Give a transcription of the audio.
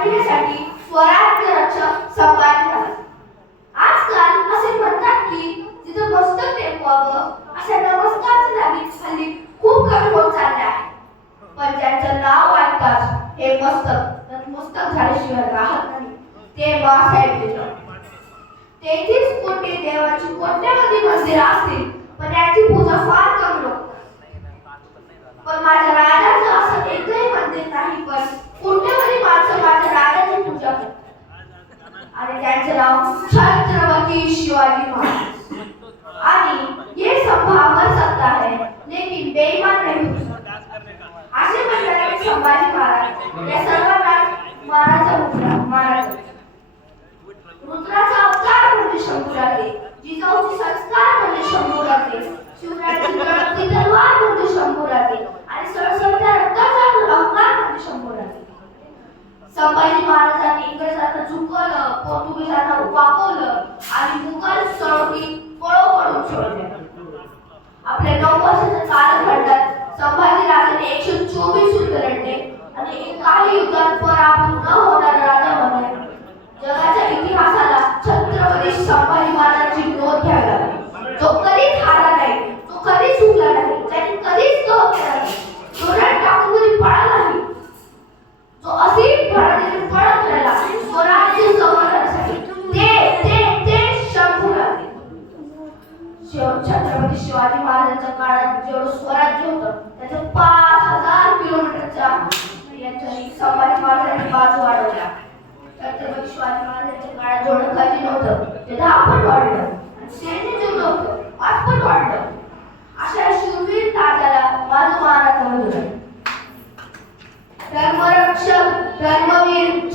वाढविण्यासाठी स्वराज्य रक्षक संभाजी झाला. आजकाल असे म्हणतात की जिथं मस्तक टेकवावं अशा नमस्कारच्या जागी हल्ली खूप कमी होत चालले आहे. पण ज्यांचं नाव ऐकताच हे मस्तक झाल्याशिवाय राहत नाही ते बाळासाहेब टिळक. तेथील कोटी देवाची कोट्यावधी मंदिरं असतील पण याची पूजा फार कमी लोक. पण माझ्या राजाचं असं एकही मंदिर नाही पण कोट्यावधी माणसं माझ्या राजाची पूजा करतात. आणि त्यांचे नाव छत्रपती शिवाजी महाराज. आणि ये सब अमर सत्ता है लेकिन बेईमान नहीं हो सकता. असे म्हणणारे संभाजी महाराज या सर्वांना मानाचा मुद्रा महाराज. रुद्राचा अवतार म्हणजे शंभूराजे, जिजाऊचे संस्कार म्हणजे शंभूराजे, शिवरायांची तळपती तलवार म्हणजे शंभूराजे आणि सरस्वत्या रक्ताचा अवतार म्हणजे शंभूराजे. संभाजी महाराजांनी इंग्रजांना झुकवलं, पोर्तुगीजांना वाकवलं आणि मुघल सळोखी पळो पळून सोडले. आपल्या 9 वर्षाच्या कालखंडात संभाजी राजाने 124 युद्ध लढले आणि काही युद्धात पराभूत न होणारा राजा बनले. जगाच्या इतिहासाला छत्रपती संभाजी महाराजांची नोंद घ्यावी लागली. जो कधीच हारला नाही, तो कधीच चुकला नाही, त्याने कधीच तह केला नाही, तो रण टाकून कधी पळाला नाही, जो असीम धडाडीने पळत राहिला स्वराज्य संवर्धनासाठी. ते शंभूराजे. छत्रपती शिवाजी महाराजांच्या काळात जेवढं स्वराज्य होतं त्याचं 5000 किलोमीटरच्या यांच्यानी संभाजी महाराजांनी बाजू वाढवल्या. छत्रपती शिवाजी महाराजांच्या काळात जेवढं खजिन होतं ते 10 पट वाढलं आणि सैन्य जेवढं होतं 5 पट वाढलं. अशा शूरवीर ताजाला माझं मानाचं मुलं. धर्मरक्षक धर्मवीर